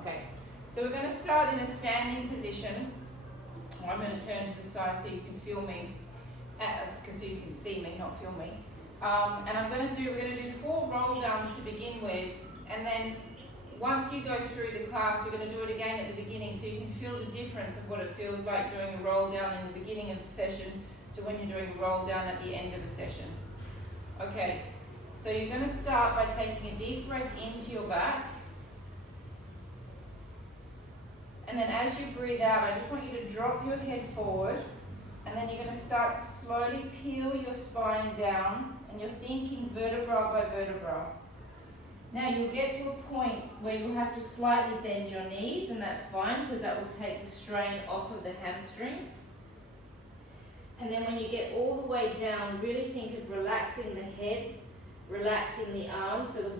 Okay, so we're going to start in a standing position. I'm going to turn to the side so you can feel me, because you can see me, not feel me. And we're going to do 4 roll downs to begin with, and then once you go through the class, we're going to do it again at the beginning so you can feel the difference of what it feels like doing a roll down in the beginning of the session to when you're doing a roll down at the end of the session. Okay, so you're going to start by taking a deep breath into your back. And then as you breathe out, I just want you to drop your head forward, and then you're going to start to slowly peel your spine down, and you're thinking vertebra by vertebra. Now you'll get to a point where you'll have to slightly bend your knees, and that's fine because that will take the strain off of the hamstrings. And then when you get all the way down, really think of relaxing the head, relaxing the arms, so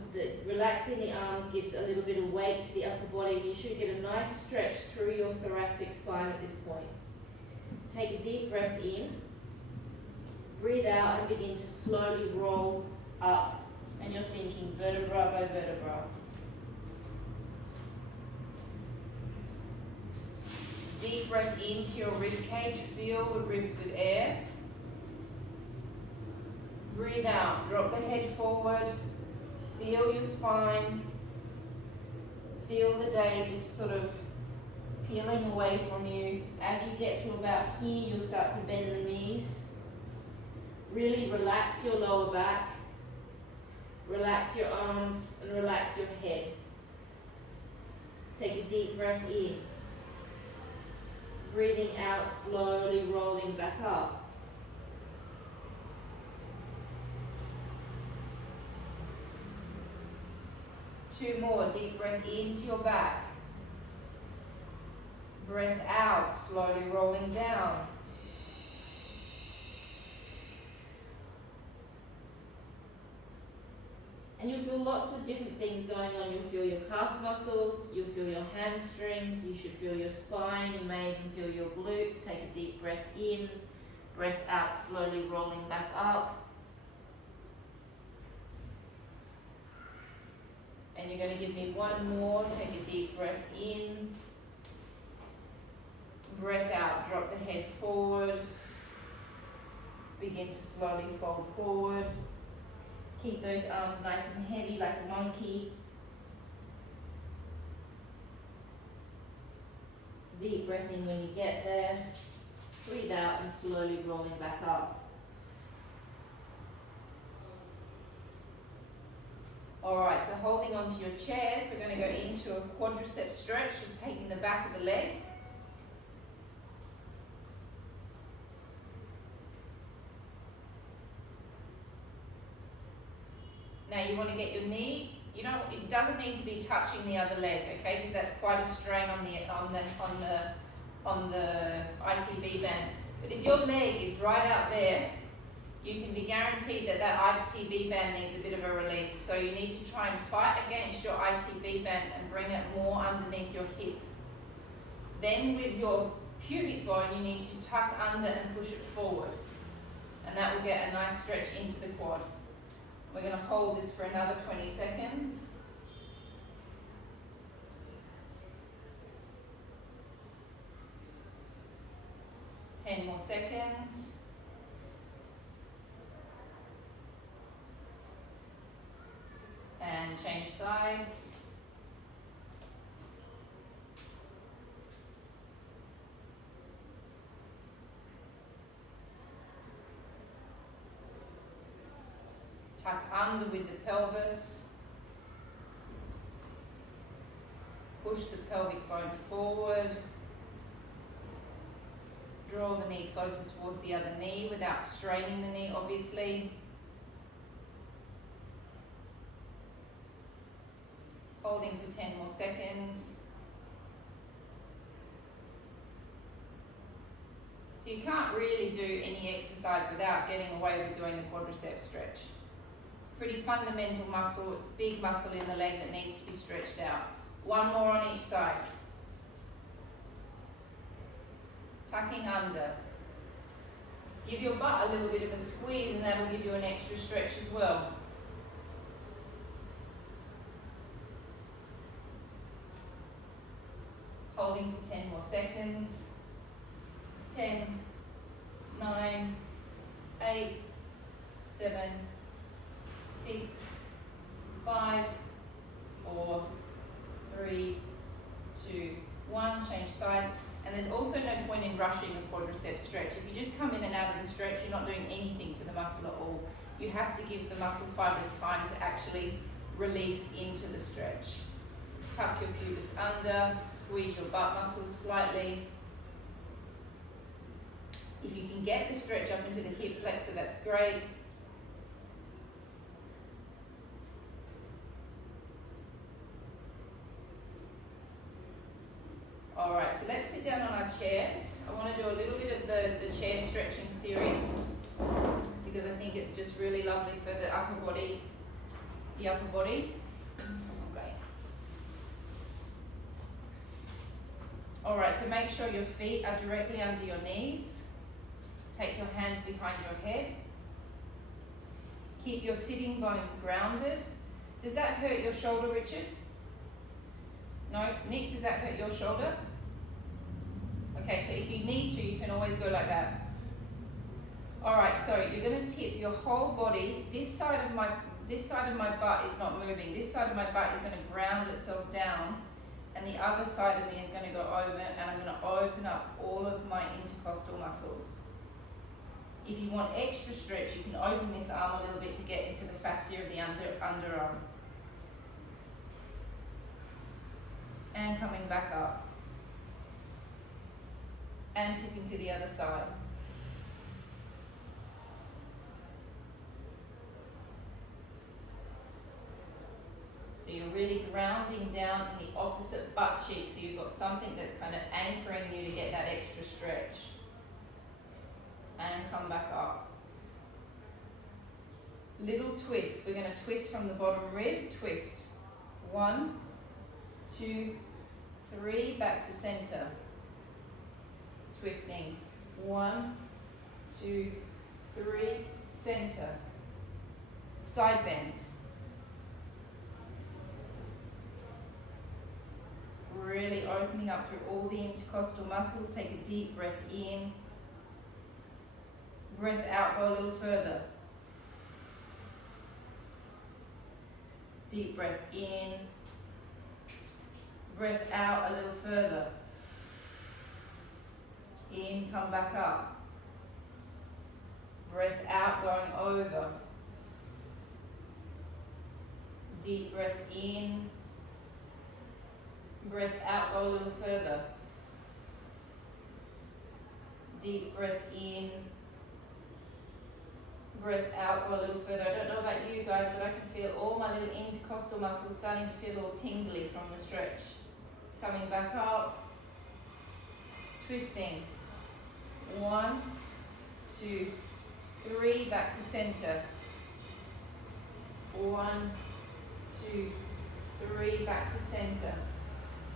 relaxing the arms gives a little bit of weight to the upper body. You should get a nice stretch through your thoracic spine at this point. Take a deep breath in, breathe out, and begin to slowly roll up. And you're thinking vertebra by vertebra. Deep breath into your rib cage, fill the ribs with air. Breathe out, drop the head forward, feel your spine, feel the day just sort of peeling away from you. As you get to about here, you'll start to bend the knees. Really relax your lower back, relax your arms, and relax your head. Take a deep breath in, breathing out, slowly rolling back up. Two more, deep breath into your back. Breath out, slowly rolling down. And you'll feel lots of different things going on. You'll feel your calf muscles, you'll feel your hamstrings, you should feel your spine, you may even feel your glutes. Take a deep breath in, breath out, slowly rolling back up. And you're going to give me one more. Take a deep breath in. Breath out, drop the head forward. Begin to slowly fold forward. Keep those arms nice and heavy like a monkey. Deep breath in when you get there. Breathe out and slowly rolling back up. Alright, so holding onto your chairs, we're going to go into a quadricep stretch. You're taking the back of the leg. Now you want to get your knee, it doesn't need to be touching the other leg, okay? Because that's quite a strain on the ITB band. But if your leg is right out there, you can be guaranteed that ITB band needs a bit of a release. So you need to try and fight against your ITB band and bring it more underneath your hip. Then with your pubic bone, you need to tuck under and push it forward. And that will get a nice stretch into the quad. We're going to hold this for another 20 seconds. Ten more seconds. And change sides. Tuck under with the pelvis. Push the pelvic bone forward. Draw the knee closer towards the other knee without straining the knee, obviously. Holding for 10 more seconds. So you can't really do any exercise without getting away with doing the quadricep stretch. Pretty fundamental muscle, it's a big muscle in the leg that needs to be stretched out. One more on each side. Tucking under. Give your butt a little bit of a squeeze and that'll give you an extra stretch as well. holding for 10 more seconds. 10, 9, 8, 7, 6, 5, 4, 3, 2, 1. Change sides. And there's also no point in rushing a quadricep stretch. If you just come in and out of the stretch, you're not doing anything to the muscle at all. You have to give the muscle fibers time to actually release into the stretch. Tuck your pubis under, squeeze your butt muscles slightly. If you can get the stretch up into the hip flexor, that's great. Alright, so let's sit down on our chairs. I want to do a little bit of the chair stretching series because I think it's just really lovely for the upper body. Okay. Alright, so make sure your feet are directly under your knees. Take your hands behind your head. Keep your sitting bones grounded. Does that hurt your shoulder, Richard? No? Nick, does that hurt your shoulder? Okay, so if you need to, you can always go like that. Alright, so you're going to tip your whole body. This side of my butt is not moving. This side of my butt is going to ground itself down, and the other side of me is going to go over, and I'm going to open up all of my intercostal muscles. If you want extra stretch, you can open this arm a little bit to get into the fascia of the underarm. And coming back up. And tipping to the other side. So you're really grounding down in the opposite butt cheek, so you've got something that's kind of anchoring you to get that extra stretch. And come back up. Little twist. We're going to twist from the bottom rib. Twist. 1, 2, 3. Back to center. Twisting. 1, 2, 3. Center. Side bend. Really opening up through all the intercostal muscles. Take a deep breath in. Breath out, go a little further. Deep breath in. Breath out a little further. In, come back up. Breath out, going over. Deep breath in. Breath out, go a little further. Deep breath in. Breath out, go a little further. I don't know about you guys, but I can feel all my little intercostal muscles starting to feel all tingly from the stretch. Coming back up. Twisting. 1, 2, 3. Back to center. 1, 2, 3. Back to center.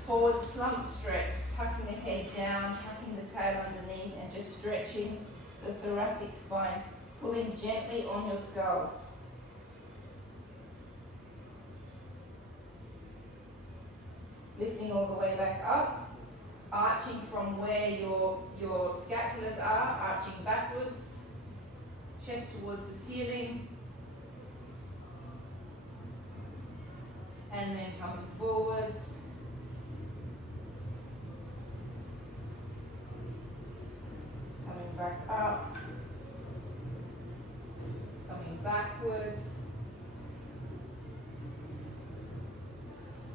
Forward slump stretch. Tucking the head down, tucking the tail underneath, and just stretching the thoracic spine. Pulling gently on your skull. Lifting all the way back up. Arching from where your scapulars are, arching backwards. Chest towards the ceiling. And then coming forwards. Coming back up. Backwards.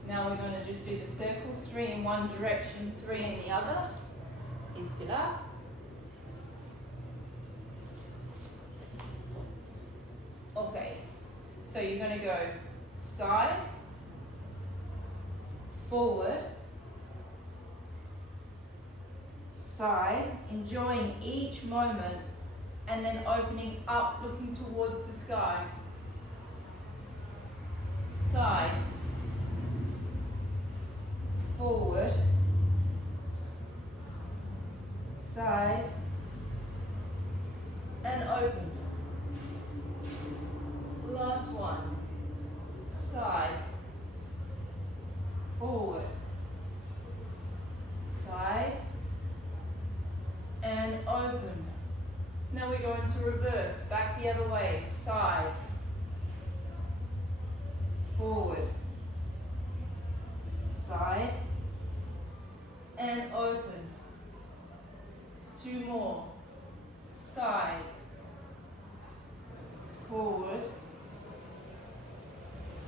Now we're going to just do the circles, 3 in one direction, 3 in the other. Is Pilar. Okay, so you're going to go side, forward, side, enjoying each moment, and then opening up, looking towards the sky. Side, forward, side, and open. Last one. Side, forward, going to reverse, back the other way, side, forward, side, and open. 2 more, side, forward,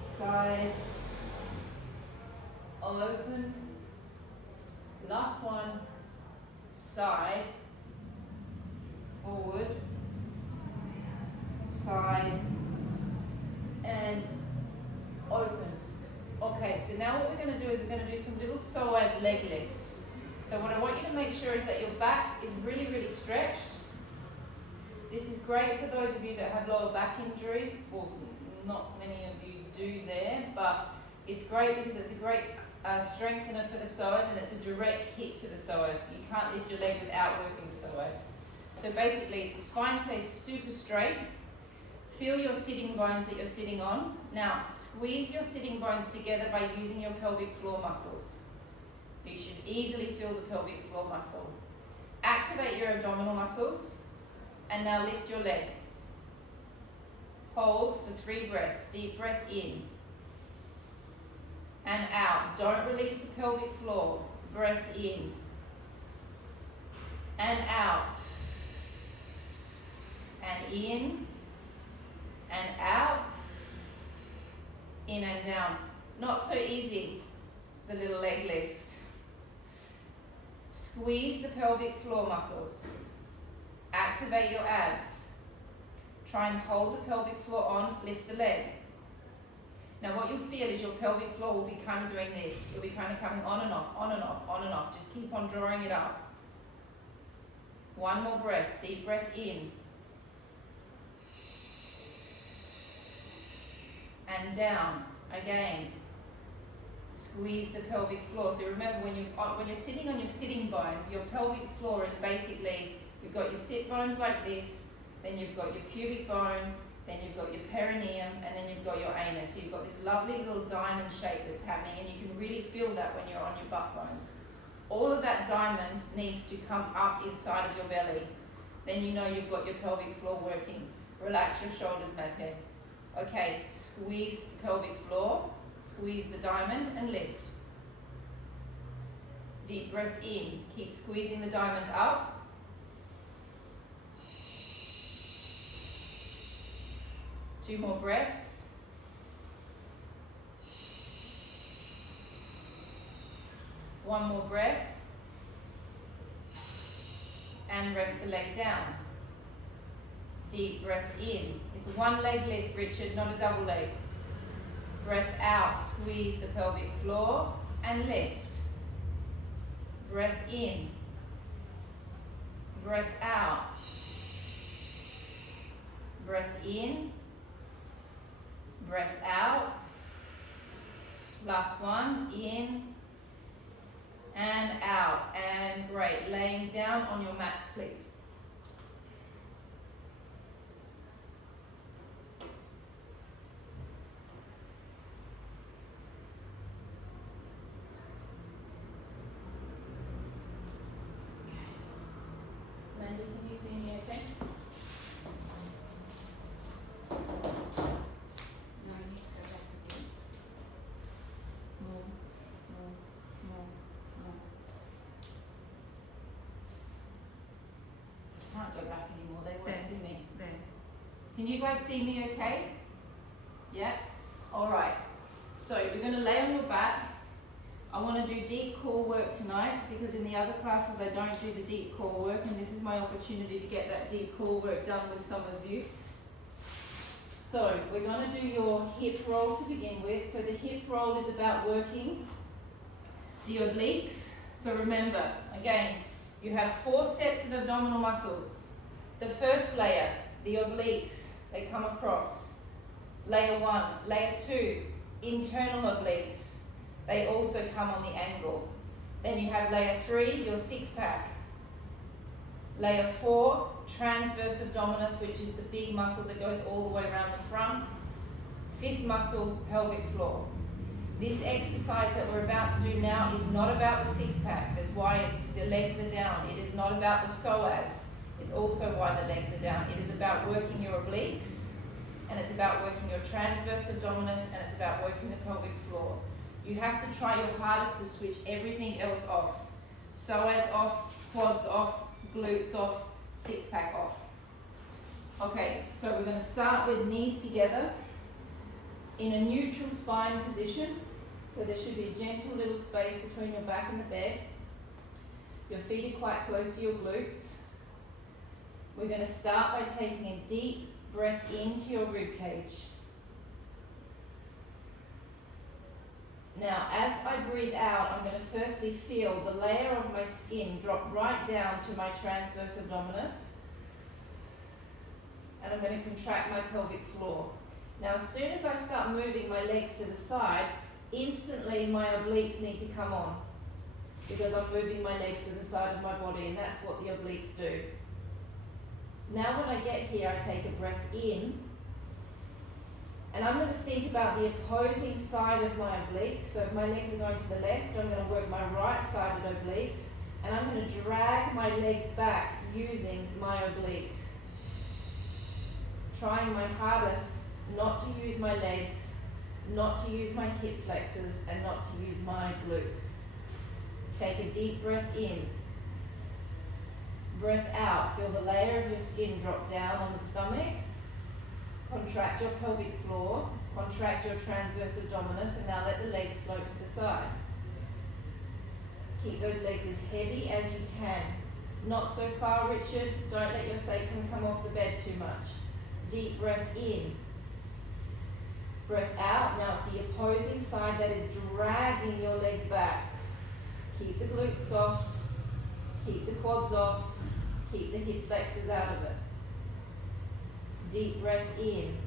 side, open. Last one, side, forward, side, and open. Okay, so now what we're going to do is we're going to do some little psoas leg lifts. So what I want you to make sure is that your back is really, really stretched. This is great for those of you that have lower back injuries. Well, not many of you do there, but it's great because it's a great strengthener for the psoas, and it's a direct hit to the psoas. You can't lift your leg without working psoas. So basically, the spine stays super straight. Feel your sitting bones that you're sitting on. Now, squeeze your sitting bones together by using your pelvic floor muscles. So you should easily feel the pelvic floor muscle. Activate your abdominal muscles, and now lift your leg. Hold for 3 breaths. Deep breath in and out. Don't release the pelvic floor. Breath in and out. And in and out. In and down. Not so easy, the little leg lift. Squeeze the pelvic floor muscles. Activate your abs. Try and hold the pelvic floor on, lift the leg. Now what you'll feel is your pelvic floor will be kind of doing this. You'll be kind of coming on and off, on and off, on and off. Just keep on drawing it up. 1 more breath, deep breath in. And down, again. Squeeze the pelvic floor. So remember, when you're sitting on your sitting bones, your pelvic floor is basically, you've got your sit bones like this, then you've got your pubic bone, then you've got your perineum, and then you've got your anus. So you've got this lovely little diamond shape that's happening, and you can really feel that when you're on your butt bones. All of that diamond needs to come up inside of your belly. Then you know you've got your pelvic floor working. Relax your shoulders, Matte. Okay, squeeze the pelvic floor, squeeze the diamond, and lift. Deep breath in. Keep squeezing the diamond up. Two more breaths. One more breath. And rest the leg down. Deep breath in. It's a 1 leg lift, Richard, not a double leg. Breath out, squeeze the pelvic floor and lift. Breath in. Breath out. Breath in. Breath out. Last one, in and out. And great, laying down on your mats, please. Mandy, can you see me okay? Can't go back anymore, they won't see me. There. Can you guys see me okay? Yeah? Alright. So you're going to lay on your back. I want to do deep core work tonight because in the other classes I don't do the deep core work, and this is my opportunity to get that deep core work done with some of you. So we're going to do your hip roll to begin with. So the hip roll is about working the obliques. So remember, again, you have 4 sets of abdominal muscles. The first layer, the obliques, they come across. Layer 1, layer 2, internal obliques. They also come on the angle. Then you have layer 3, your 6-pack. Layer 4, transverse abdominis, which is the big muscle that goes all the way around the front. 5th muscle, pelvic floor. This exercise that we're about to do now is not about the 6-pack. That's why the legs are down. It is not about the psoas. It's also why the legs are down. It is about working your obliques, and it's about working your transverse abdominis, and it's about working the pelvic floor. You have to try your hardest to switch everything else off. Psoas off, quads off, glutes off, six pack off. Okay, so we're going to start with knees together in a neutral spine position. So there should be a gentle little space between your back and the bed. Your feet are quite close to your glutes. We're going to start by taking a deep breath into your rib cage. Now, as I breathe out, I'm going to firstly feel the layer of my skin drop right down to my transverse abdominis. And I'm going to contract my pelvic floor. Now, as soon as I start moving my legs to the side, instantly my obliques need to come on, because I'm moving my legs to the side of my body, and that's what the obliques do. Now when I get here, I take a breath in, and I'm going to think about the opposing side of my obliques. So if my legs are going to the left, I'm going to work my right-sided obliques, and I'm going to drag my legs back using my obliques. Trying my hardest not to use my legs, not to use my hip flexors, and not to use my glutes. Take a deep breath in. Breath out. Feel the layer of your skin drop down on the stomach. Contract your pelvic floor. Contract your transverse abdominis, and now let the legs float to the side. Keep those legs as heavy as you can. Not so far, Richard. Don't let your sacrum come off the bed too much. Deep breath in. Breath out. Now it's the opposing side that is dragging your legs back. Keep the glutes soft. Keep the quads off. Keep the hip flexors out of it. Deep breath in.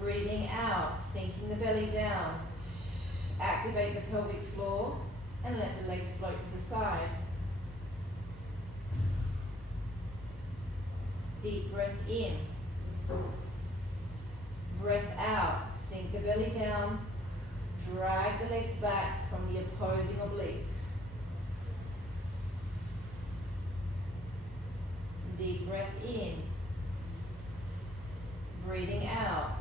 Breathing out, sinking the belly down. Activate the pelvic floor and let the legs float to the side. Deep breath in. Breath out, sink the belly down. Drag the legs back from the opposing obliques. Deep breath in. Breathing out.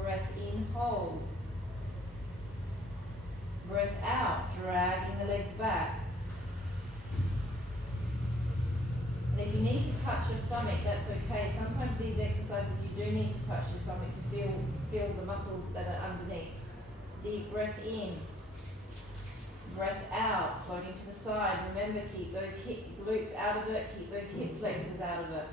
Breath in, hold. Breath out, dragging the legs back. And if you need to touch your stomach, that's okay. Sometimes these exercises you do need to touch your stomach to feel the muscles that are underneath. Deep breath in. Breath out, floating to the side. Remember, keep those hip glutes out of it, keep those hip flexors out of it.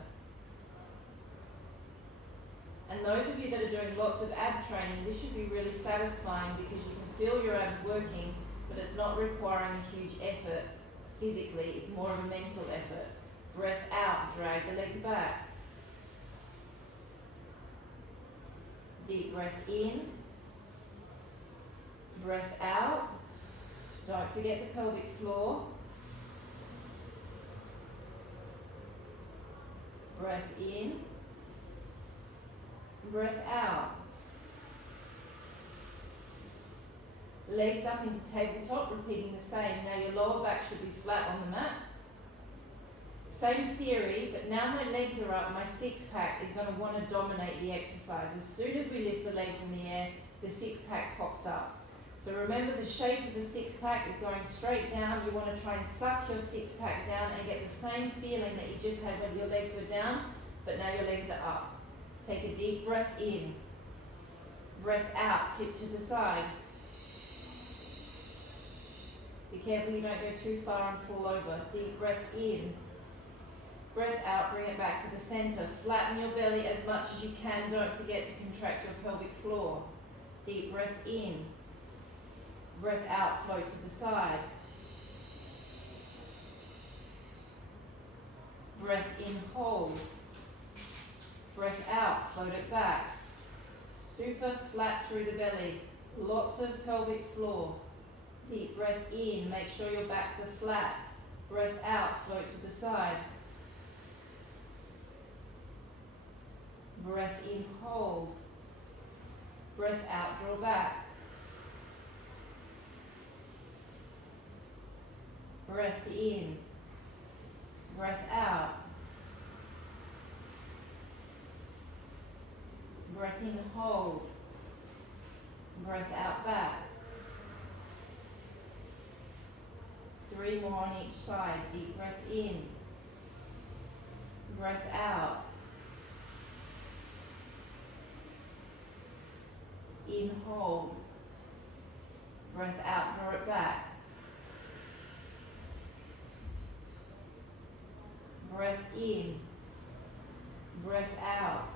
And those of you that are doing lots of ab training, this should be really satisfying because you can feel your abs working, but it's not requiring a huge effort physically, it's more of a mental effort. Breath out, drag the legs back. Deep breath in. Breath out. Don't forget the pelvic floor. Breath in. Breath out. Legs up into tabletop, repeating the same. Now your lower back should be flat on the mat. Same theory, but now my legs are up, my six pack is going to want to dominate the exercise. As soon as we lift the legs in the air, the six pack pops up. So remember, the shape of the six pack is going straight down. You want to try and suck your six pack down and get the same feeling that you just had when your legs were down, but now your legs are up. Take a deep breath in. Breath out, tip to the side. Be careful you don't go too far and fall over. Deep breath in. Breath out, bring it back to the center. Flatten your belly as much as you can. Don't forget to contract your pelvic floor. Deep breath in. Breath out, float to the side. Breath in, hold. Breath out, float it back. Super flat through the belly. Lots of pelvic floor. Deep breath in, make sure your backs are flat. Breath out, float to the side. Breath in, hold. Breath out, draw back. breath in, breath out, breath in, hold, breath out, back. 3 more on each side. Deep breath in, breath out, in, hold, breath out, draw it back, breath in, breath out,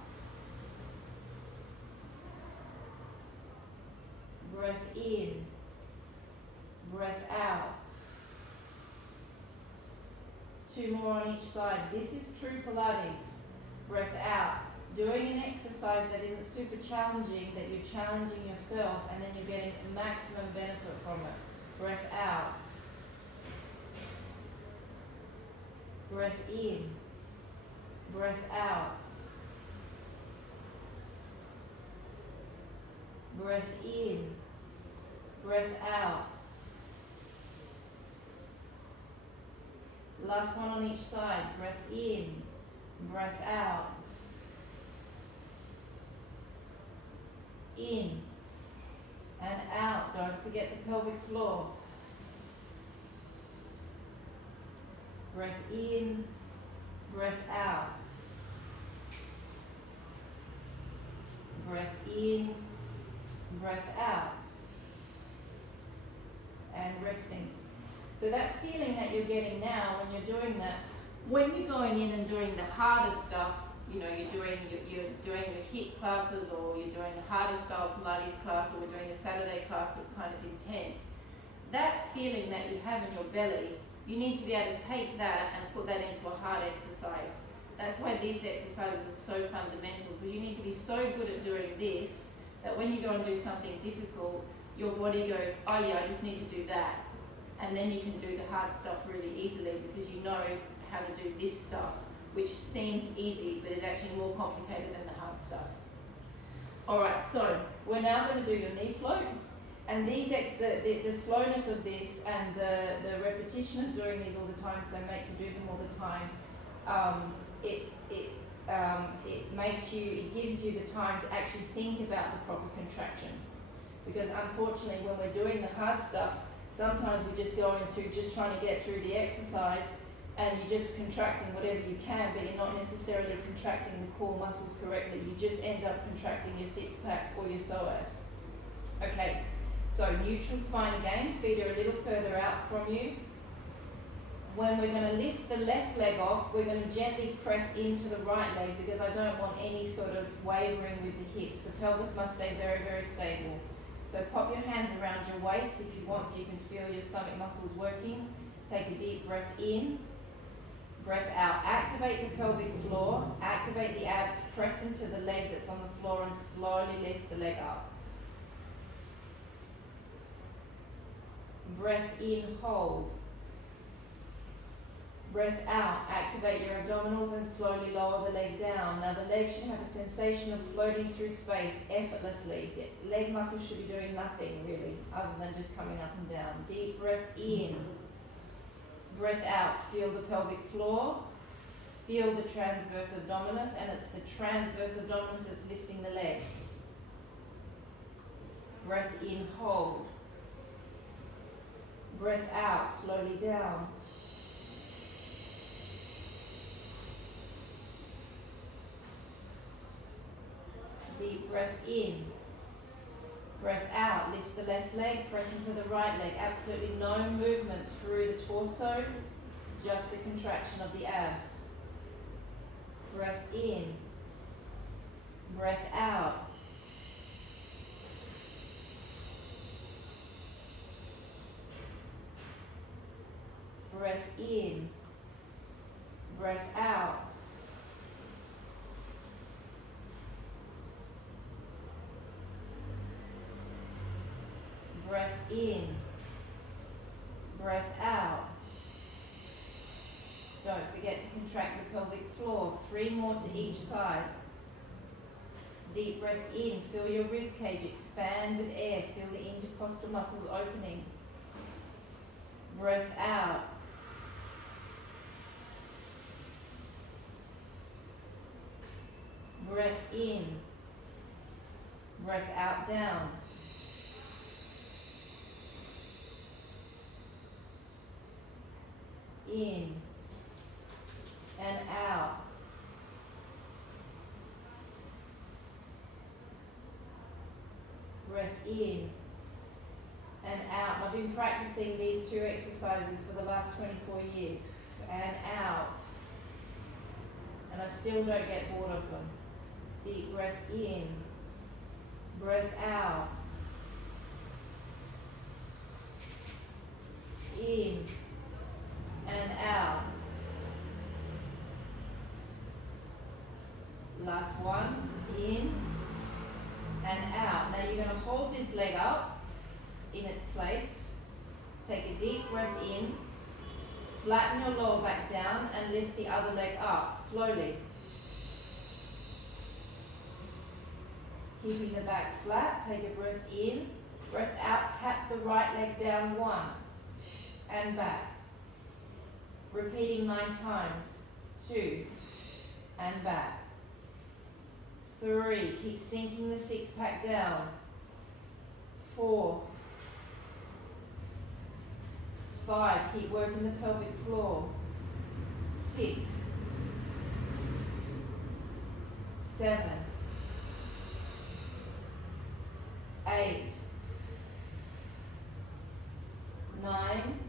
breath in, breath out. 2 more on each side. This is true Pilates. Breath out. Doing an exercise that isn't super challenging, that you're challenging yourself, and then you're getting maximum benefit from it. Breath out. Breath in. Breath out. Breath in. Breath out. Last one on each side. Breath in, breath out. In and out. Don't forget the pelvic floor. Breath in, breath out. Breath in, breath out. And resting. So that feeling that you're getting now when you're doing that, when you're going in and doing the harder stuff, you know, you're doing your HIIT classes, or you're doing the harder style Pilates class, or we're doing the Saturday class that's kind of intense, that feeling that you have in your belly, you need to be able to take that and put that into a hard exercise. That's why these exercises are so fundamental, because you need to be so good at doing this that when you go and do something difficult, your body goes, oh yeah, I just need to do that. And then you can do the hard stuff really easily, because you know how to do this stuff, which seems easy but is actually more complicated than the hard stuff. Alright, so we're now going to do your knee float, and these the slowness of this and the repetition of doing these all the time, because I make you do them all the time, it gives you the time to actually think about the proper contraction. Because unfortunately, when we're doing the hard stuff, sometimes we just go into just trying to get through the exercise, and you're just contracting whatever you can, but you're not necessarily contracting the core muscles correctly. You just end up contracting your six pack or your psoas. Okay, so neutral spine again, feet are a little further out from you. When we're going to lift the left leg off, we're going to gently press into the right leg, because I don't want any sort of wavering with the hips. The pelvis must stay very, very stable. So pop your hands around your waist if you want, so you can feel your stomach muscles working. Take a deep breath in, breath out. Activate the pelvic floor, activate the abs, press into the leg that's on the floor, and slowly lift the leg up. Breath in, hold. Breath out, activate your abdominals and slowly lower the leg down. Now the leg should have a sensation of floating through space effortlessly. The leg muscles should be doing nothing really, other than just coming up and down. Deep breath in, breath out. Feel the pelvic floor, feel the transverse abdominis, and it's the transverse abdominis that's lifting the leg. Breath in, hold. Breath out, slowly down. Deep breath in, breath out, lift the left leg, press into the right leg. Absolutely no movement through the torso, just the contraction of the abs. Breath in, breath out. Breath in, breath out. Breath in, breath out. Don't forget to contract the pelvic floor. 3 more to each side. Deep breath in, feel your rib cage expand with air. Feel the intercostal muscles opening. Breath out. Breath in. Breath out, down. In and out. Breath in and out. I've been practicing these two exercises for the last 24 years. And out. And I still don't get bored of them. Deep breath in. Breath out. In and out. Last one. In and out. Now you're going to hold this leg up in its place. Take a deep breath in. Flatten your lower back down and lift the other leg up slowly. Keeping the back flat, take a breath in. Breath out, tap the right leg down, 1 and back. Repeating 9 times, 2 and back. 3, keep sinking the 6-pack down. 4, 5, keep working the pelvic floor. 6, 7, 8, 9,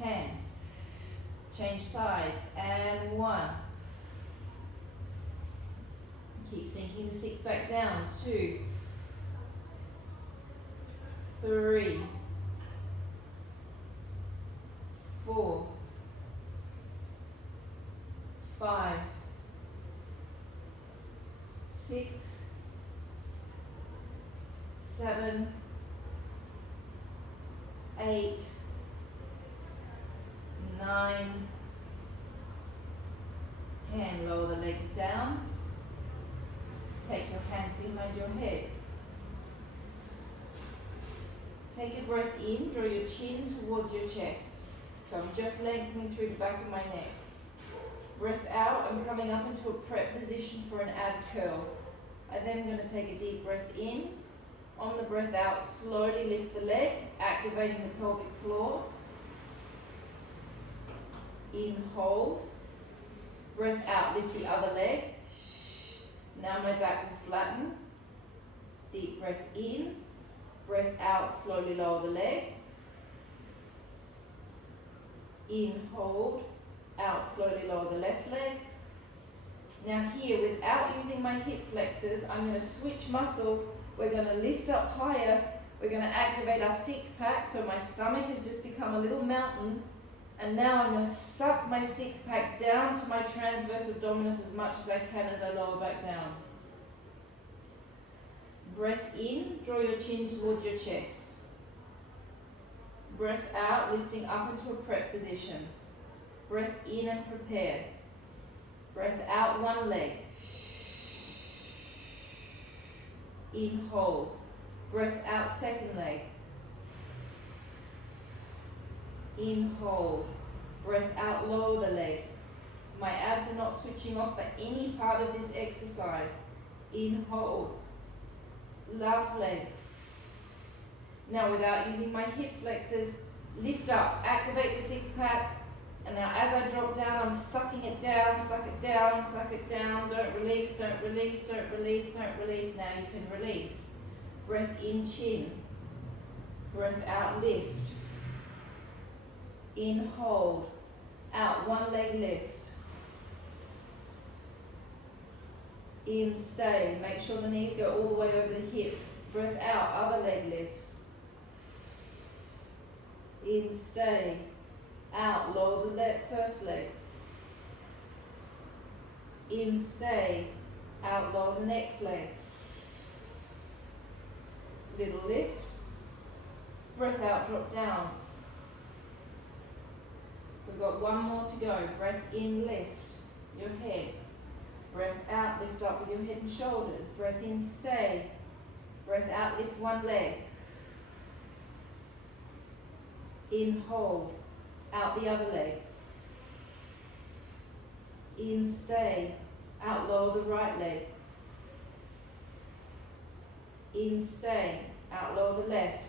10. Change sides, and 1. Keep sinking the 6 back down. 2, 3, 4, 5, 6, 7, 8, 9, 10. Lower the legs down. Take your hands behind your head. Take a breath in, draw your chin towards your chest. So I'm just lengthening through the back of my neck. Breath out, I'm coming up into a prep position for an ab curl. I then going to take a deep breath in. On the breath out, slowly lift the leg, activating the pelvic floor. In, hold. Breath out, lift the other leg. Now my back will flatten. Deep breath in. Breath out, slowly lower the leg. In, hold. Out, slowly lower the left leg. Now here, without using my hip flexors, I'm going to switch muscle. We're going to lift up higher. We're going to activate our 6-pack, so my stomach has just become a little mountain. And now I'm going to suck my 6-pack down to my transverse abdominis as much as I can as I lower back down. Breath in, draw your chin towards your chest. Breath out, lifting up into a prep position. Breath in and prepare. Breath out, one leg. In, hold. Breath out, second leg. In, hold. Breath out, lower the leg. My abs are not switching off for any part of this exercise. In, hold. Last leg. Now without using my hip flexors, lift up, activate the 6-pack. And now as I drop down, I'm sucking it down, suck it down, suck it down. Don't release, don't release, don't release, don't release. Now you can release. Breath in, chin. Breath out, lift. In, hold. Out, one leg lifts. In, stay. Make sure the knees go all the way over the hips. Breath out, other leg lifts. In, stay. Out, lower the first leg. In, stay. Out, lower the next leg. Little lift. Breath out, drop down. We've got one more to go. Breath in, lift your head. Breath out, lift up with your head and shoulders. Breath in, stay. Breath out, lift one leg. In, hold. Out the other leg. in, stay. Out, lower the right leg. In, stay. Out, lower the left.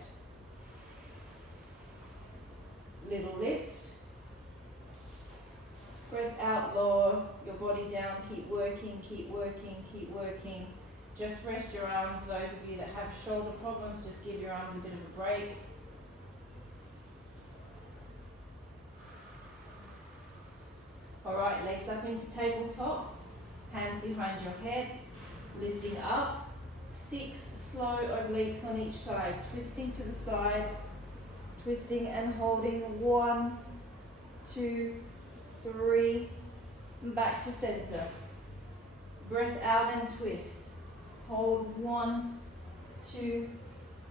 Little lift. Breath out, lower your body down. Keep working, keep working, keep working. Just rest your arms. Those of you that have shoulder problems, just give your arms a bit of a break. Alright, legs up into tabletop. Hands behind your head. Lifting up. 6 slow obliques on each side. Twisting to the side. Twisting and holding. 1, 2, 3. Back to center. Breath out and twist. Hold. 1, 2,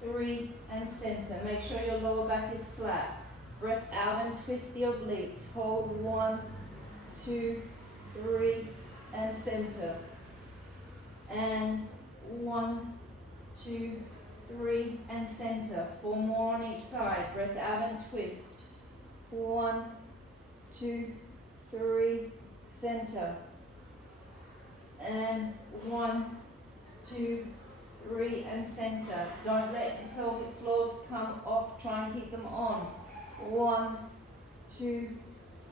3 and center. Make sure your lower back is flat. Breath out and twist the obliques. Hold. 1, 2, 3 and center. And 1, 2, 3 and center. 4 more on each side. Breath out and twist. 1, 2, 3, center. And 1, 2, 3 and center. Don't let the pelvic floors come off. Try and keep them on. 1, 2,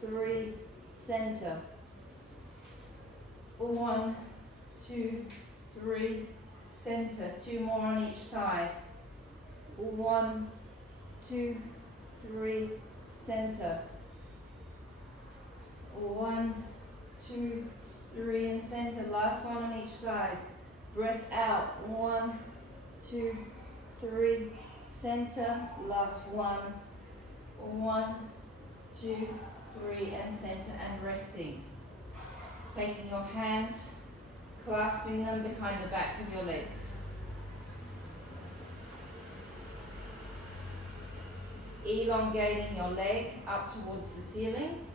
3, center. 1, 2, 3, center. 2 more on each side. 1, 2, 3, center. 1, 2, 3 and center. Last one on each side. Breath out. 1, 2, 3, center. Last one. 1, 2, 3 and center, and resting. Taking your hands, clasping them behind the backs of your legs. Elongating your leg up towards the ceiling.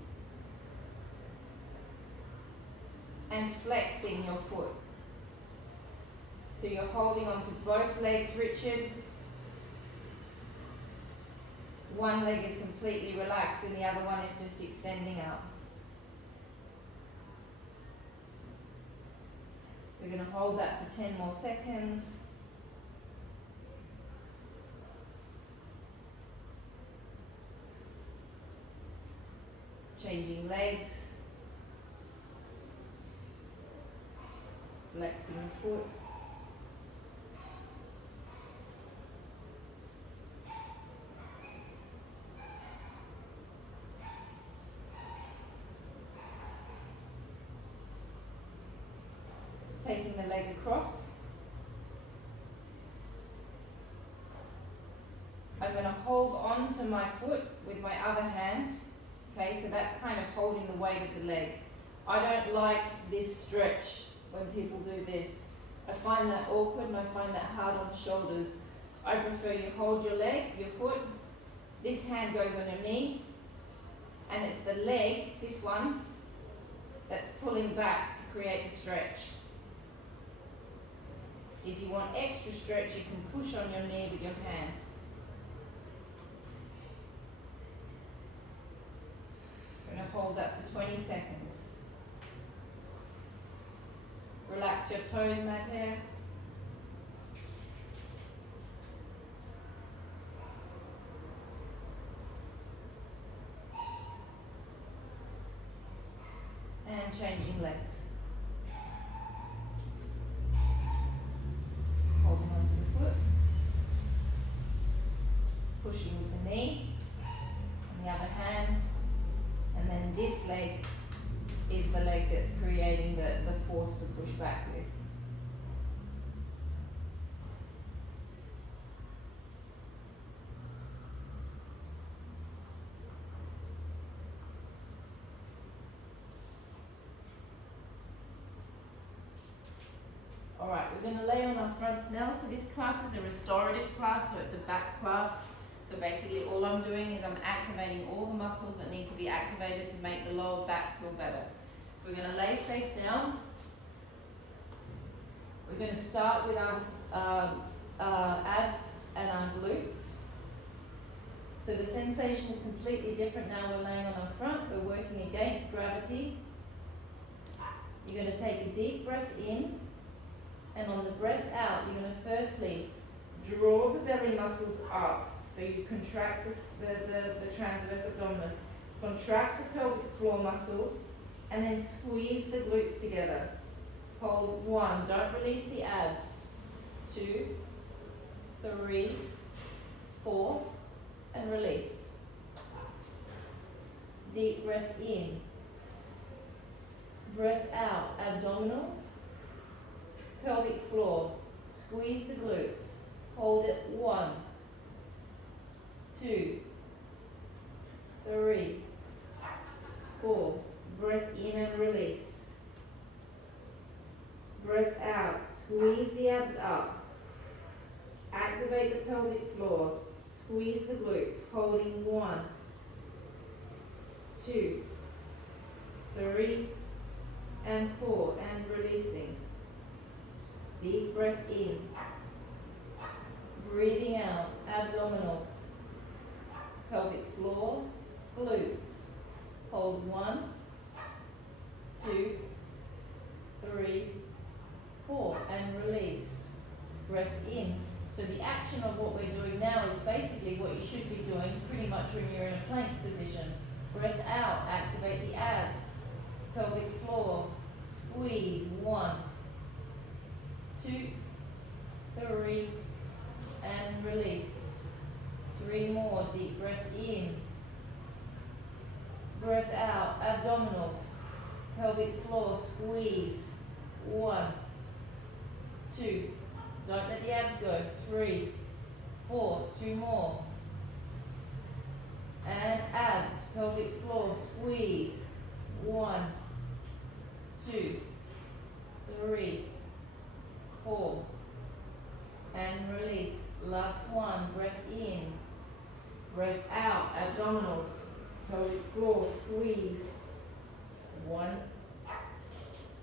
And flexing your foot. So you're holding on to both legs, Richard. One leg is completely relaxed and the other one is just extending out. We're going to hold that for 10 more seconds. Changing legs. Flexing the foot. Taking the leg across. I'm going to hold on to my foot with my other hand. Okay, so that's kind of holding the weight of the leg. I don't like this stretch when people do this. I find that awkward and I find that hard on shoulders. I prefer you hold your leg, your foot, this hand goes on your knee, and it's the leg, this one, that's pulling back to create the stretch. If you want extra stretch, you can push on your knee with your hand. I'm going to hold that for 20 seconds. Relax your toes, mat here. And changing legs. Holding onto the foot. Pushing with the knee. On the other hand. And then this leg is the leg that's creating the force to push back with. Alright, we're going to lay on our fronts now. So this class is a restorative class, so it's a back class. So basically all I'm doing is I'm activating all the muscles that need to be activated to make the lower back feel better. So we're going to lay face down. We're going to start with our abs and our glutes. So the sensation is completely different now. We're laying on our front. We're working against gravity. You're going to take a deep breath in, and on the breath out, you're going to firstly draw the belly muscles up. So you contract the transverse abdominis, contract the pelvic floor muscles, and then squeeze the glutes together. Hold 1, don't release the abs. 2, 3, 4, and release. Deep breath in. Breath out, abdominals, pelvic floor, squeeze the glutes. Hold it 1, 2, 3, 4. Breath in and release. Breath out, squeeze the abs up. Activate the pelvic floor, squeeze the glutes, holding 1, 2, 3, and 4, and releasing. Deep breath in. Breathing out, abdominals, pelvic floor, glutes. Hold 1, 2, 3, 4, and release. Breath in. So the action of what we're doing now is basically what you should be doing pretty much when you're in a plank position. Breath out, activate the abs, pelvic floor, squeeze. 1, 2, 3, and release. 3 more, deep breath in. Breath out, abdominals, pelvic floor, squeeze. 1, 2, don't let the abs go. 3, 4, 2 more. And abs, pelvic floor, squeeze. 1, 2, 3, 4, and release. Last one, breath in, breath out, abdominals, pelvic floor, squeeze. 1,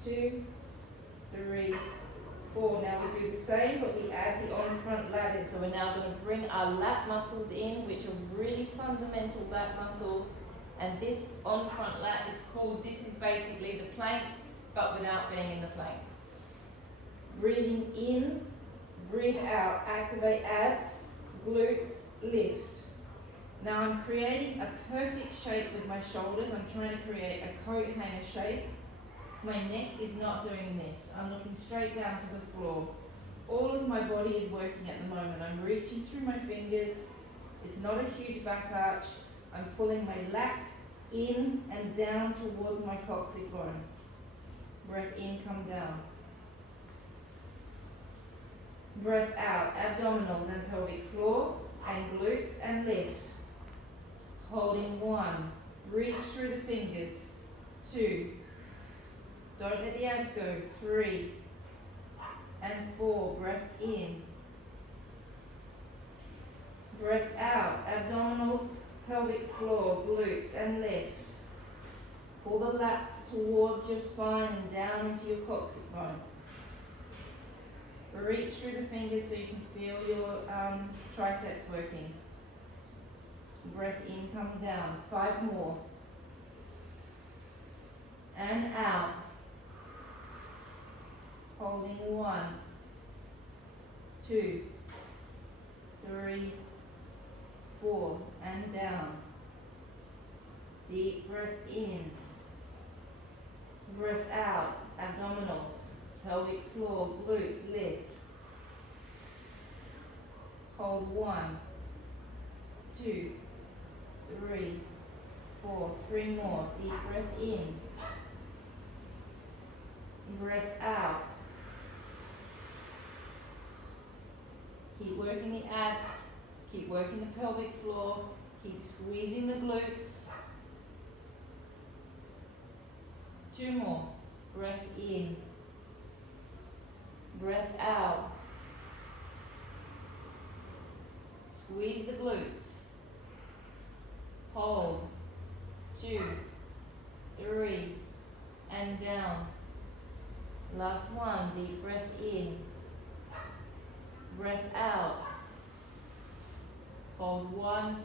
2, 3, 4. Now we do the same, but we add the on-front lat in. So we're now going to bring our lat muscles in, which are really fundamental lat muscles. And this on-front lat is called, this is basically the plank, but without being in the plank. Breathing in, breathe out, activate abs, glutes, lift. Now I'm creating a perfect shape with my shoulders. I'm trying to create a coat hanger shape. My neck is not doing this. I'm looking straight down to the floor. All of my body is working at the moment. I'm reaching through my fingers. It's not a huge back arch. I'm pulling my lats in and down towards my coccyx bone. Breath in, come down. Breath out, abdominals and pelvic floor, and glutes and lift. Holding 1, reach through the fingers. 2, don't let the abs go. 3, and 4, breath in. Breath out, abdominals, pelvic floor, glutes and lift. Pull the lats towards your spine and down into your coccyx bone. Reach through the fingers so you can feel your triceps working. Breath in, come down. 5 more. And out. Holding 1, 2, 3, 4, and down. Deep breath in. Breath out, abdominals, pelvic floor, glutes, lift. Hold 1, 2, 3, 4, 3 more. Deep breath in. Breath out. Keep working the abs, keep working the pelvic floor, keep squeezing the glutes. 2 more. Breath in. Breath out. Squeeze the glutes. Hold. 2, 3, and down. Last one. Deep breath in. Breath out. Hold 1,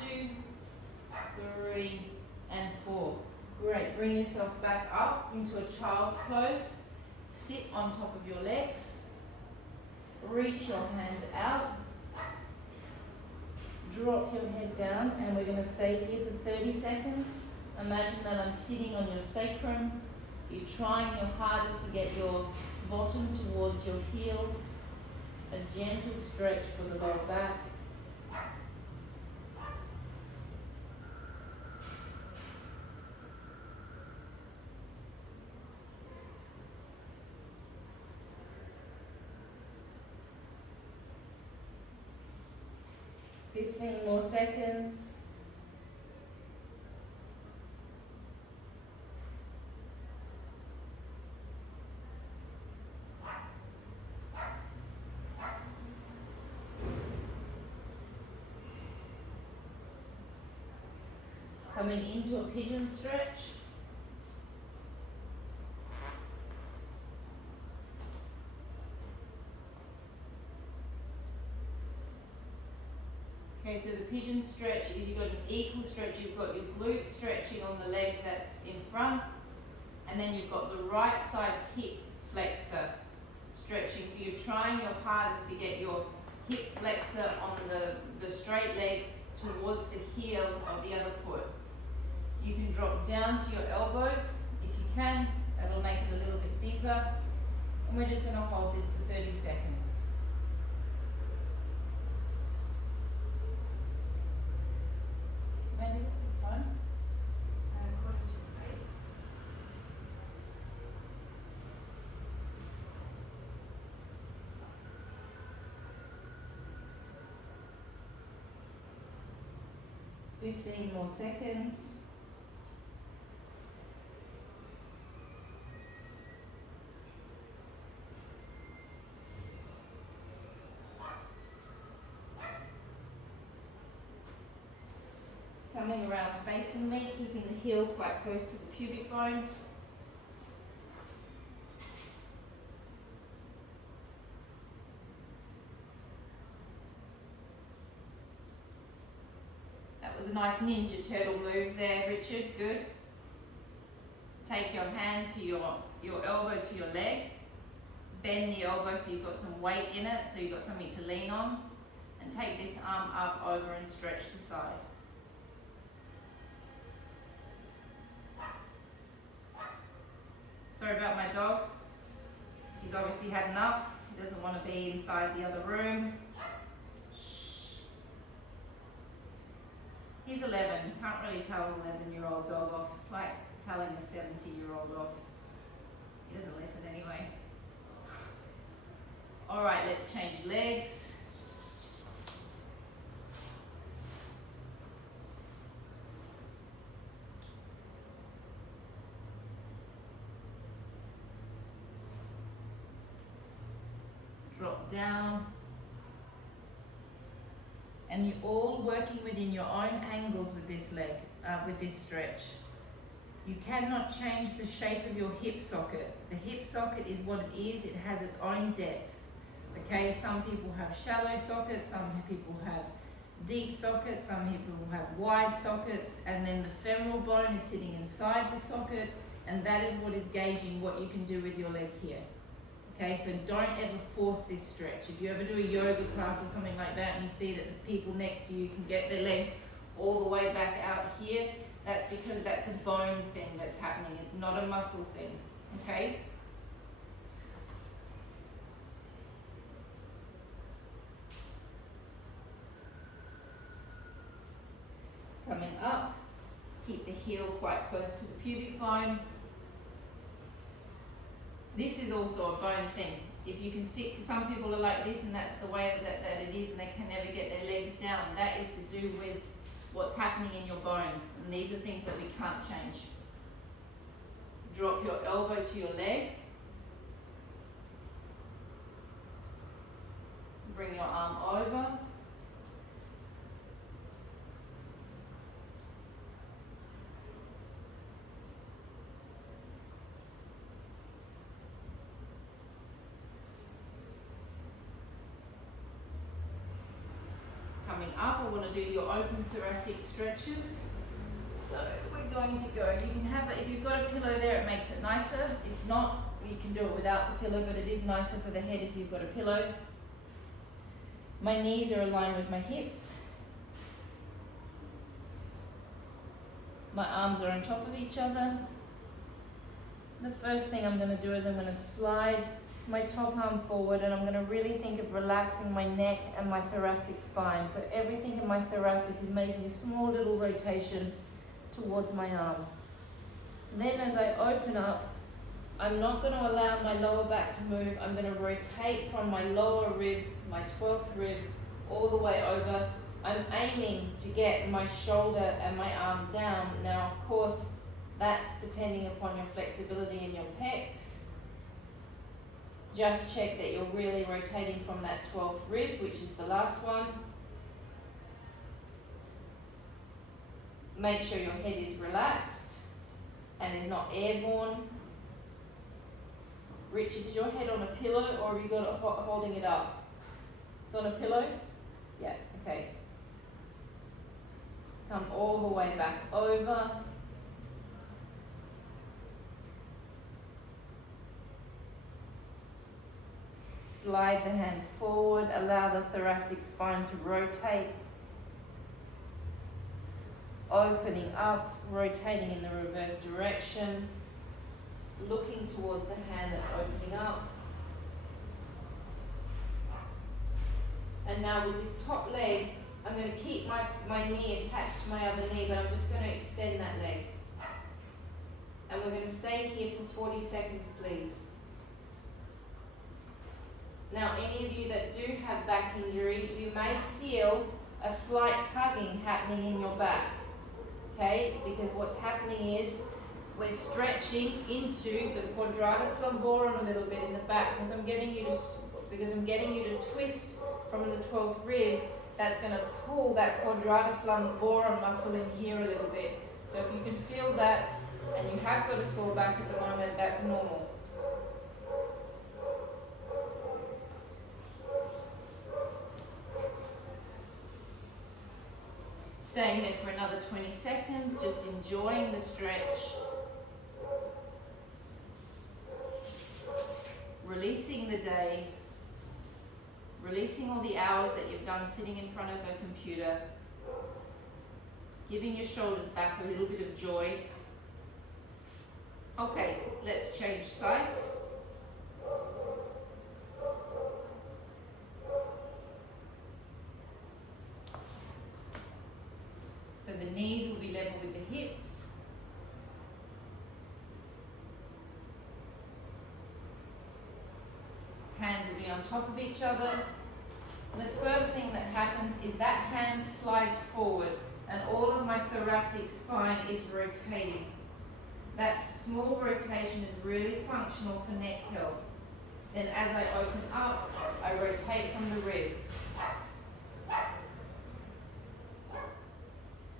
2, 3, and 4. Great, bring yourself back up into a child's pose. Sit on top of your legs. Reach your hands out. Drop your head down, and we're going to stay here for 30 seconds. Imagine that I'm sitting on your sacrum. You're trying your hardest to get your bottom towards your heels. A gentle stretch for the lower back. More seconds. Coming into a pigeon stretch. Okay, so the pigeon stretch is you've got an equal stretch. You've got your glute stretching on the leg that's in front, and then you've got the right side hip flexor stretching. So you're trying your hardest to get your hip flexor on the straight leg towards the heel of the other foot. You can drop down to your elbows if you can. That'll make it a little bit deeper. And we're just going to hold this for 30 seconds. Mandy, what's the time? 15 more seconds. Coming around facing me, keeping the heel quite close to the pubic bone. That was a nice ninja turtle move there, Richard. Good. Take your hand to your elbow to your leg. Bend the elbow so you've got some weight in it, so you've got something to lean on. And take this arm up, over, and stretch the side. Sorry about my dog. He's obviously had enough. He doesn't want to be inside the other room. Shh. He's 11. You can't really tell an 11-year-old dog off. It's like telling a 70-year-old off. He doesn't listen anyway. All right, let's change legs. Drop down, and you're all working within your own angles with this leg, with this stretch. You cannot change the shape of your hip socket. The hip socket is what it is. It has its own depth. Okay, some people have shallow sockets, some people have deep sockets, some people have wide sockets, and then the femoral bone is sitting inside the socket, and that is what is gauging what you can do with your leg here. Okay, so don't ever force this stretch. If you ever do a yoga class or something like that and you see that the people next to you can get their legs all the way back out here, that's because that's a bone thing that's happening. It's not a muscle thing, okay? Coming up, keep the heel quite close to the pubic bone. This is also a bone thing. If you can sit, some people are like this and that's the way that it is and they can never get their legs down. That is to do with what's happening in your bones. And these are things that we can't change. Drop your elbow to your leg. Bring your arm over. Coming up, I want to do your open thoracic stretches. So we're going going to go. You can have it, if you've got a pillow there, it makes it nicer. If not, you can do it without the pillow, but it is nicer for the head if you've got a pillow. My knees are aligned with my hips. My arms are on top of each other. The first thing I'm going to do is I'm going to slide my top arm forward, and I'm going to really think of relaxing my neck and my thoracic spine. So everything in my thoracic is making a small little rotation towards my arm. Then as I open up, I'm not going to allow my lower back to move. I'm going to rotate from my lower rib, my 12th rib, all the way over. I'm aiming to get my shoulder and my arm down. Now, of course, that's depending upon your flexibility in your pecs. Just check that you're really rotating from that 12th rib, which is the last one. Make sure your head is relaxed and is not airborne. Richard, is your head on a pillow or have you got it holding it up? It's on a pillow? Yeah, okay. Come all the way back over. Slide the hand forward, allow the thoracic spine to rotate. Opening up, rotating in the reverse direction. Looking towards the hand that's opening up. And now with this top leg, I'm going to keep my knee attached to my other knee, but I'm just going to extend that leg. And we're going to stay here for 40 seconds, please. Now, any of you that do have back injury, you may feel a slight tugging happening in your back, okay? Because what's happening is we're stretching into the quadratus lumborum a little bit in the back because I'm getting you to twist from the 12th rib. That's going to pull that quadratus lumborum muscle in here a little bit. So if you can feel that and you have got a sore back at the moment, that's normal. Staying there for another 20 seconds, just enjoying the stretch. Releasing the day. Releasing all the hours that you've done sitting in front of a computer. Giving your shoulders back a little bit of joy. Okay, let's change sides. So the knees will be level with the hips. Hands will be on top of each other. The first thing that happens is that hand slides forward and all of my thoracic spine is rotating. That small rotation is really functional for neck health. Then as I open up, I rotate from the rib.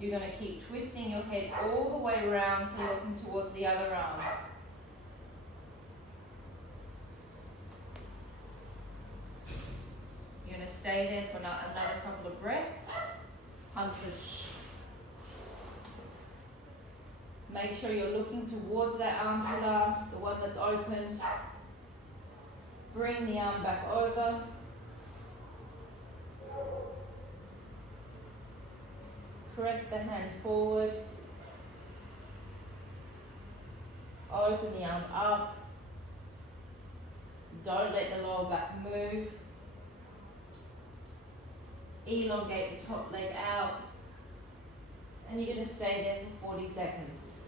You're going to keep twisting your head all the way around to looking towards the other arm. You're going to stay there for another couple of breaths. Hunter's. Make sure you're looking towards that arm pillar, the one that's opened. Bring the arm back over. Press the hand forward. Open the arm up. Don't let the lower back move. Elongate the top leg out. And you're going to stay there for 40 seconds.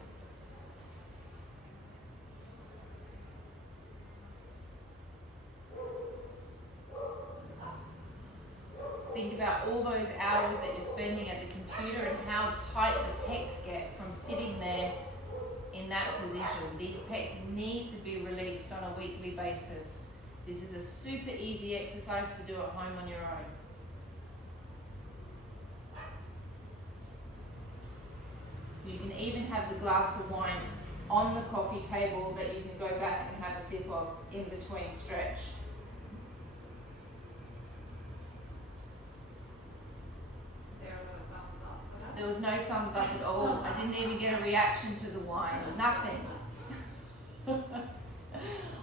Think about all those hours that you're spending at the computer and how tight the pecs get from sitting there in that position. These pecs need to be released on a weekly basis. This is a super easy exercise to do at home on your own. You can even have the glass of wine on the coffee table that you can go back and have a sip of in between stretch. There was no thumbs up at all. I didn't even get a reaction to the wine? Nothing.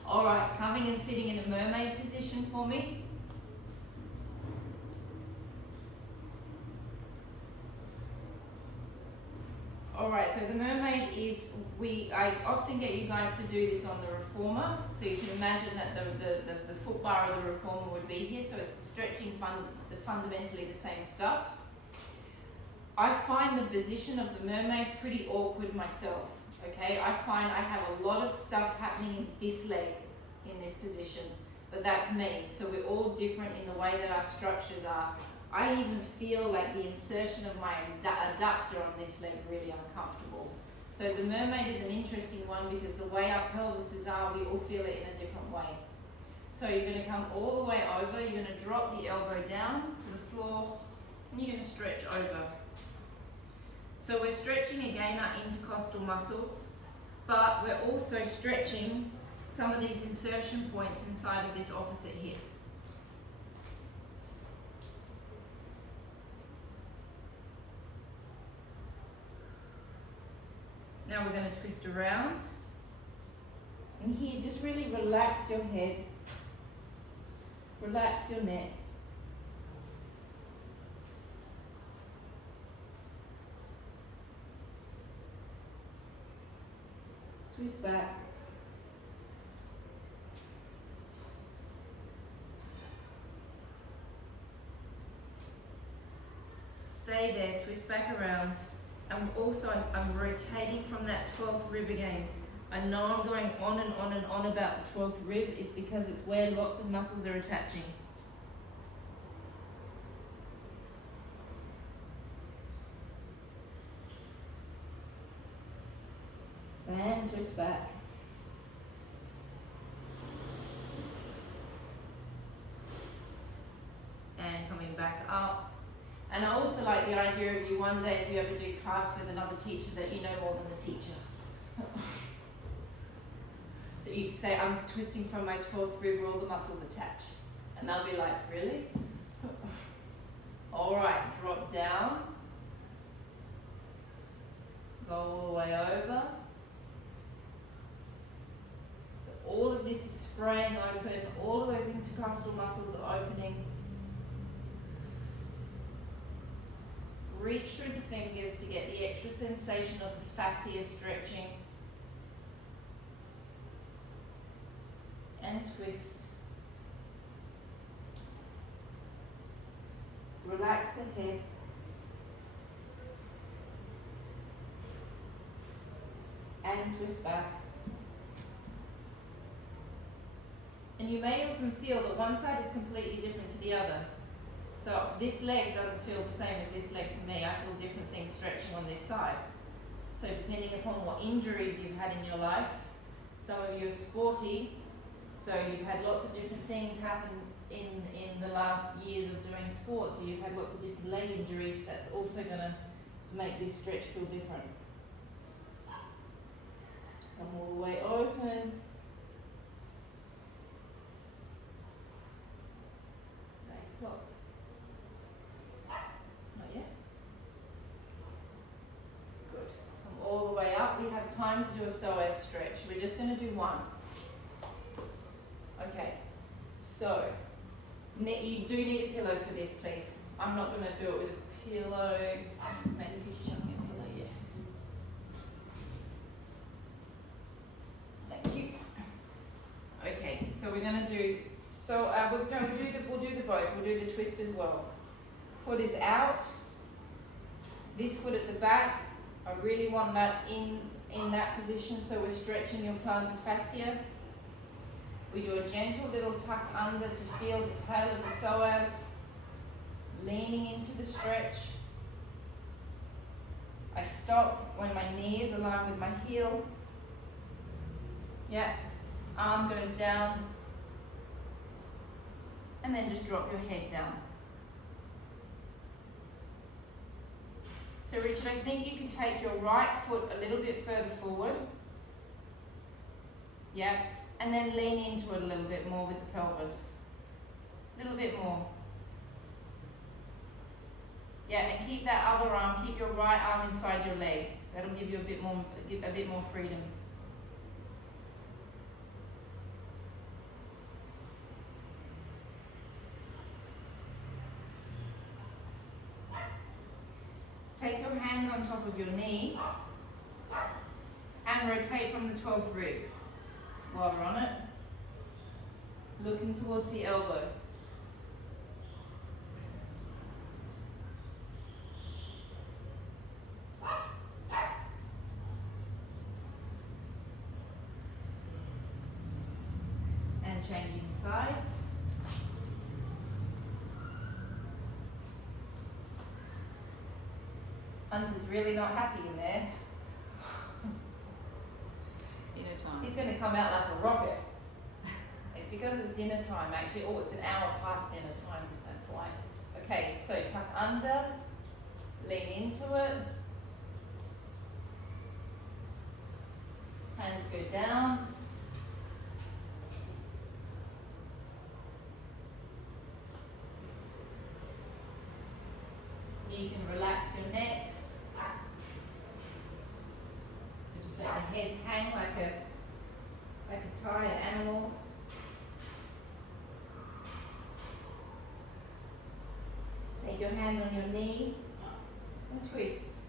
All right, coming and sitting in a mermaid position for me. Alright, so the mermaid is, I often get you guys to do this on the reformer. So you can imagine that the foot bar of the reformer would be here. So it's stretching fundamentally the same stuff. I find the position of the mermaid pretty awkward myself. Okay, I find I have a lot of stuff happening in this leg in this position. But that's me. So we're all different in the way that our structures are. I even feel like the insertion of my adductor on this leg really uncomfortable. So the mermaid is an interesting one because the way our pelvises are, we all feel it in a different way. So you're going to come all the way over, you're going to drop the elbow down to the floor, and you're going to stretch over. So we're stretching again our intercostal muscles, but we're also stretching some of these insertion points inside of this opposite hip. Now we're going to twist around, and here just really relax your head, relax your neck. Twist back. Stay there, twist back around. And also, I'm rotating from that 12th rib again. I know I'm going on and on and on about the 12th rib. It's because it's where lots of muscles are attaching. And twist back. And coming back up. And I also like the idea of you one day, if you ever do class with another teacher, that you know more than the teacher. So you say, I'm twisting from my 12th rib where all the muscles attach. And they'll be like, really? All right, drop down. Go all the way over. So all of this is spraying open. All of those intercostal muscles are opening. Reach through the fingers to get the extra sensation of the fascia stretching. And twist. Relax the head. And twist back. And you may often feel that one side is completely different to the other. So this leg doesn't feel the same as this leg to me. I feel different things stretching on this side. So depending upon what injuries you've had in your life, some of you are sporty, so you've had lots of different things happen in the last years of doing sports. So you've had lots of different leg injuries. That's also going to make this stretch feel different. Come all the way open. It's 8 o'clock. Not yet. Good. Come all the way up. We have time to do a psoas stretch. We're just going to do one. Okay. So, you do need a pillow for this, please. I'm not going to do it with a pillow. Maybe could you chuck me a pillow? Yeah. Thank you. Okay, so we're going to do. So we'll do the both. We'll do the twist as well. Foot is out. This foot at the back. I really want that in that position. So we're stretching your plantar fascia. We do a gentle little tuck under to feel the tail of the psoas, leaning into the stretch. I stop when my knee is aligned with my heel. Yeah, arm goes down. And then just drop your head down. So Richard, I think you can take your right foot a little bit further forward. Yeah. And then lean into it a little bit more with the pelvis. A little bit more. Yeah, and keep that other arm, keep your right arm inside your leg. That'll give you a bit more freedom. Take your hand on top of your knee and rotate from the 12th rib. While we're on it, looking towards the elbow. And changing sides. Hunter's really not happy in there. Dinner time. He's going to come out like a rocket. It's because it's dinner time actually. Oh, it's an hour past dinner time, that's why. Okay, so tuck under, lean into it. Hands go down. You can relax your necks. So just let the head hang like a tired animal. Take your hand on your knee and twist.